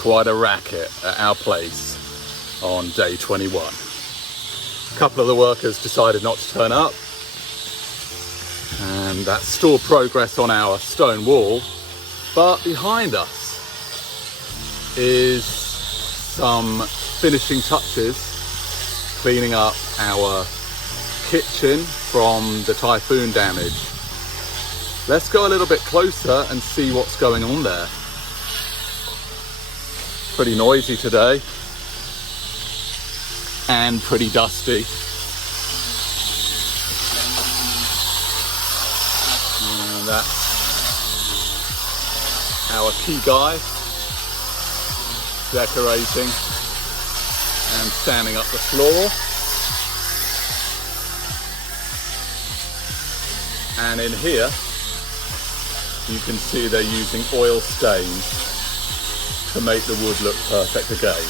quite a racket at our place on day 21. A couple of the workers decided not to turn up, and that stalled progress on our stone wall. But behind us is some finishing touches, cleaning up our kitchen from the typhoon damage. Let's go a little bit closer and see what's going on there. Pretty noisy today and pretty dusty. And that's our key guy decorating and standing up the floor. And in here you can see they're using oil stains to make the wood look perfect again.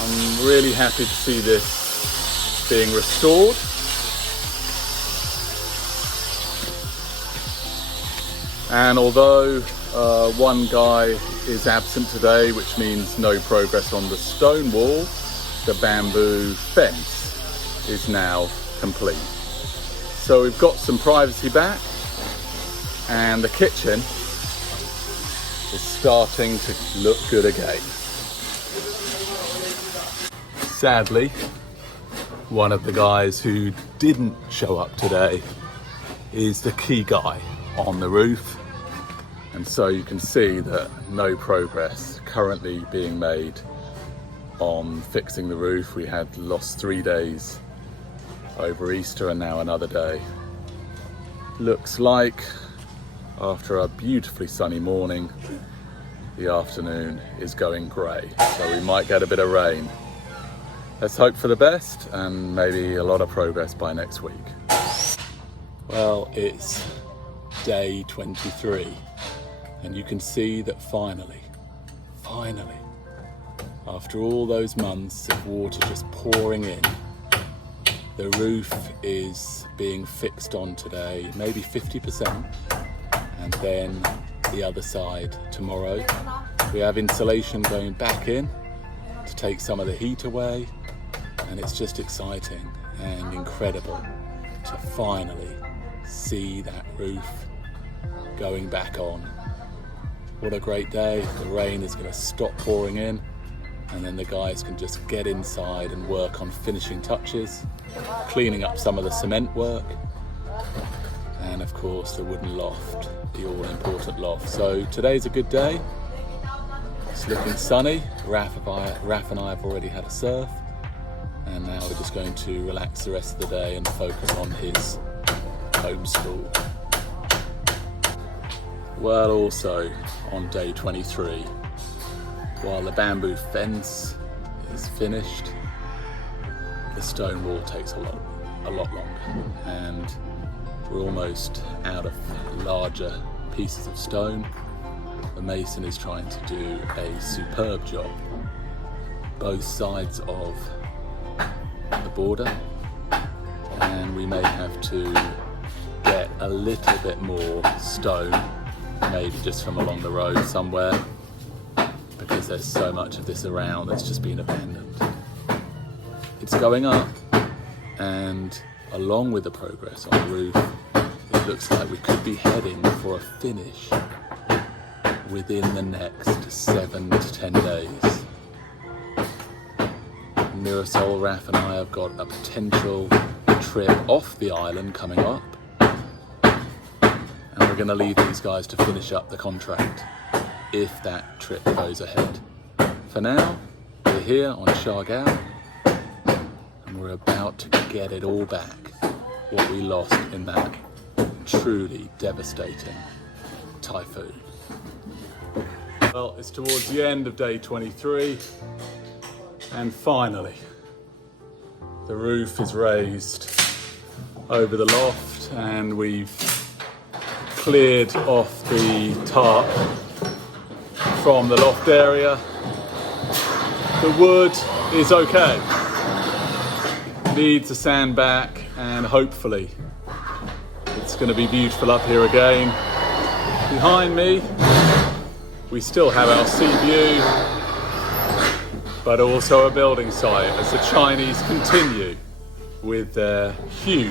I'm really happy to see this being restored. And although one guy is absent today, which means no progress on the stone wall, the bamboo fence is now complete. So we've got some privacy back, and the kitchen is starting to look good again. Sadly, one of the guys who didn't show up today is the key guy on the roof, and so you can see that no progress currently being made on fixing the roof. We had lost 3 days over Easter and now another day. Looks like after a beautifully sunny morning, the afternoon is going grey, so we might get a bit of rain. Let's hope for the best and maybe a lot of progress by next week. Well, it's day 23 and you can see that finally, after all those months of water just pouring in, the roof is being fixed on today, maybe 50%, and then the other side tomorrow. We have insulation going back in to take some of the heat away, and it's just exciting and incredible to finally see that roof going back on. What a great day. The rain is going to stop pouring in, and then the guys can just get inside and work on finishing touches, cleaning up some of the cement work, and of course the wooden loft, the all-important loft. So today's a good day. It's looking sunny. Raf and I have already had a surf, and now we're just going to relax the rest of the day and focus on his homeschool. Well, also on day 23, while the bamboo fence is finished, the stone wall takes a lot longer, and we're almost out of larger pieces of stone. The mason is trying to do a superb job, both sides of the border, and we may have to get a little bit more stone, maybe just from along the road somewhere, because there's so much of this around that's just been abandoned. It's going up, and along with the progress on the roof, it looks like we could be heading for a finish within the next 7 to 10 days. Miras, Raf and I have got a potential trip off the island coming up, and we're going to leave these guys to finish up the contract if that trip goes ahead. For now, we're here on Siargao, and we're about to get it all back, what we lost in that truly devastating typhoon. Well, it's towards the end of day 23, and finally the roof is raised over the loft, and we've cleared off the tarp from the loft area. The wood is okay, needs a sand back, and hopefully it's going to be beautiful up here again. Behind me we still have our sea view, but also a building site as the Chinese continue with their huge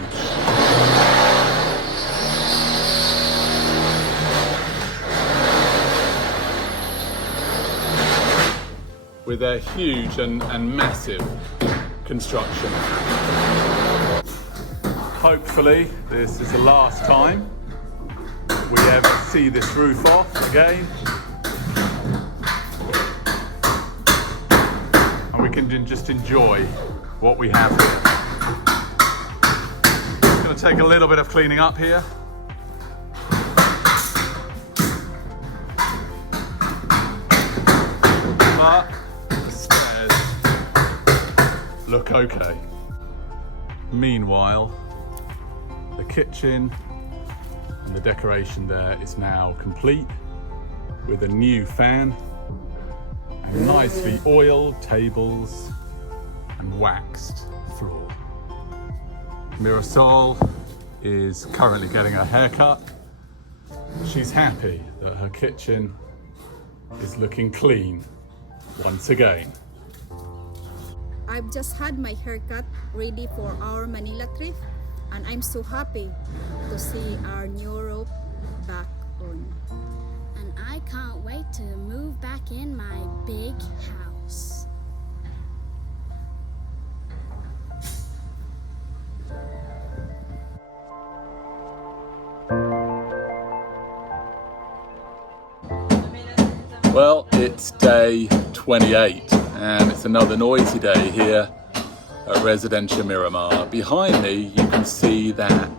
and massive construction. Hopefully this is the last time we ever see this roof off again, and we can just enjoy what we have here. It's going to take a little bit of cleaning up here. But the stairs look okay. Meanwhile, the kitchen and the decoration there is now complete with a new fan and nicely oiled tables and waxed floor. Mirasol is currently getting her haircut. She's happy that her kitchen is looking clean once again. I've just had my haircut ready for our Manila trip, and I'm so happy to see our new rope back on. And I can't wait to move back in my big house. Well, it's day 28 and it's another noisy day here at Residencia Miramar. Behind me you can see that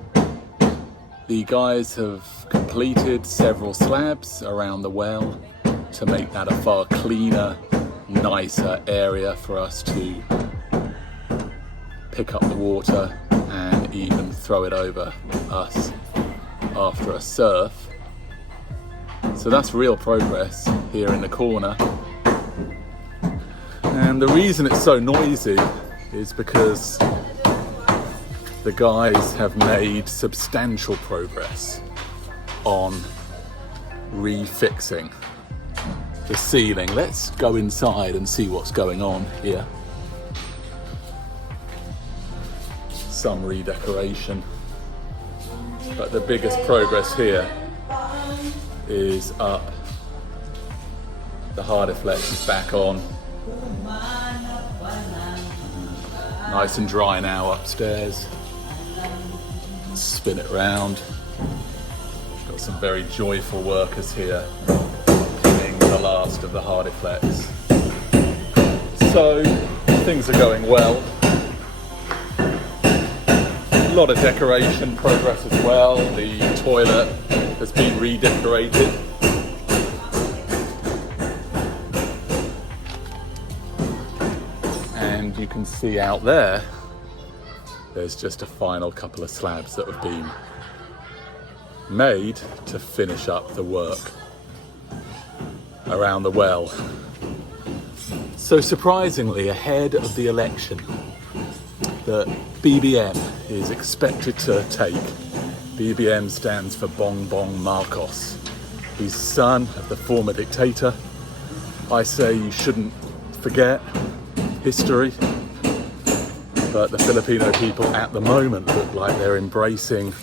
the guys have completed several slabs around the well to make that a far cleaner, nicer area for us to pick up the water and even throw it over us after a surf. So that's real progress here in the corner. And the reason it's so noisy is because the guys have made substantial progress on refixing the ceiling. Let's go inside and see what's going on here. Some redecoration, but the biggest progress here is up. The Hardiflex is back on. Nice and dry now upstairs. Spin it round. Got some very joyful workers here pinning the last of the Hardiflex. So things are going well. A lot of decoration progress as well. The toilet has been redecorated. And you can see out there, there's just a final couple of slabs that have been made to finish up the work around the well. So surprisingly, ahead of the election that BBM is expected to take, BBM stands for Bong Bong Marcos. He's son of the former dictator. I say you shouldn't forget history, but the Filipino people at the moment look like they're embracing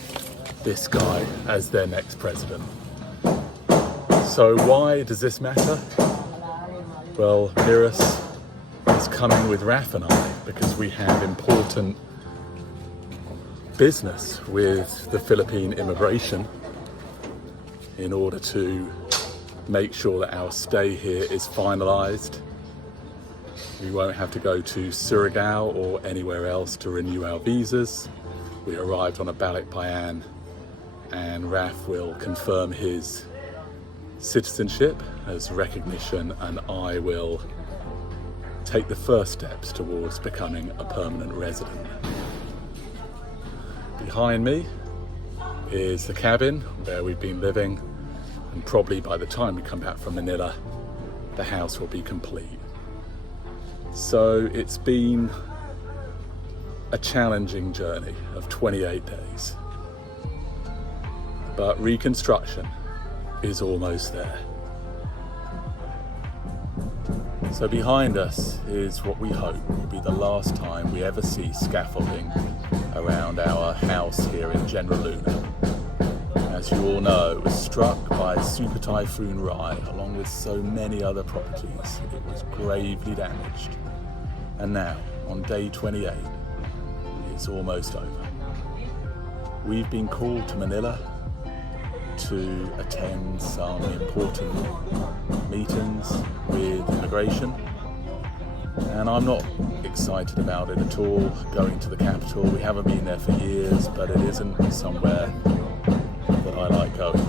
this guy as their next president. So why does this matter? Well, Miras is coming with Raf and I because we have important business with the Philippine immigration in order to make sure that our stay here is finalised. We won't have to go to Siargao or anywhere else to renew our visas. We arrived on a balik bayan and Raf will confirm his citizenship as recognition, and I will take the first steps towards becoming a permanent resident. Behind me is the cabin where we've been living, and probably by the time we come back from Manila, the house will be complete. So it's been a challenging journey of 28 days, but reconstruction is almost there. So behind us is what we hope will be the last time we ever see scaffolding around our house here in General Luna. As you all know, it was struck by Super Typhoon-ravaged along with so many other properties. It was gravely damaged. And now, on day 28, it's almost over. We've been called to Manila to attend some important meetings with immigration, and I'm not excited about it at all, going to the capital. We haven't been there for years, but it isn't somewhere that I like going.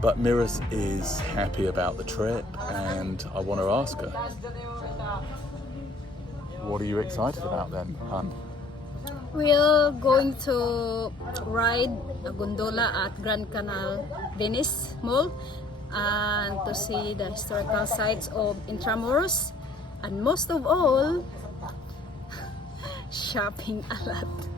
But Miras is happy about the trip, and I want to ask her, what are you excited about then, hun? We're going to ride a gondola at Grand Canal Venice Mall and to see the historical sites of Intramuros, and most of all, shopping a lot.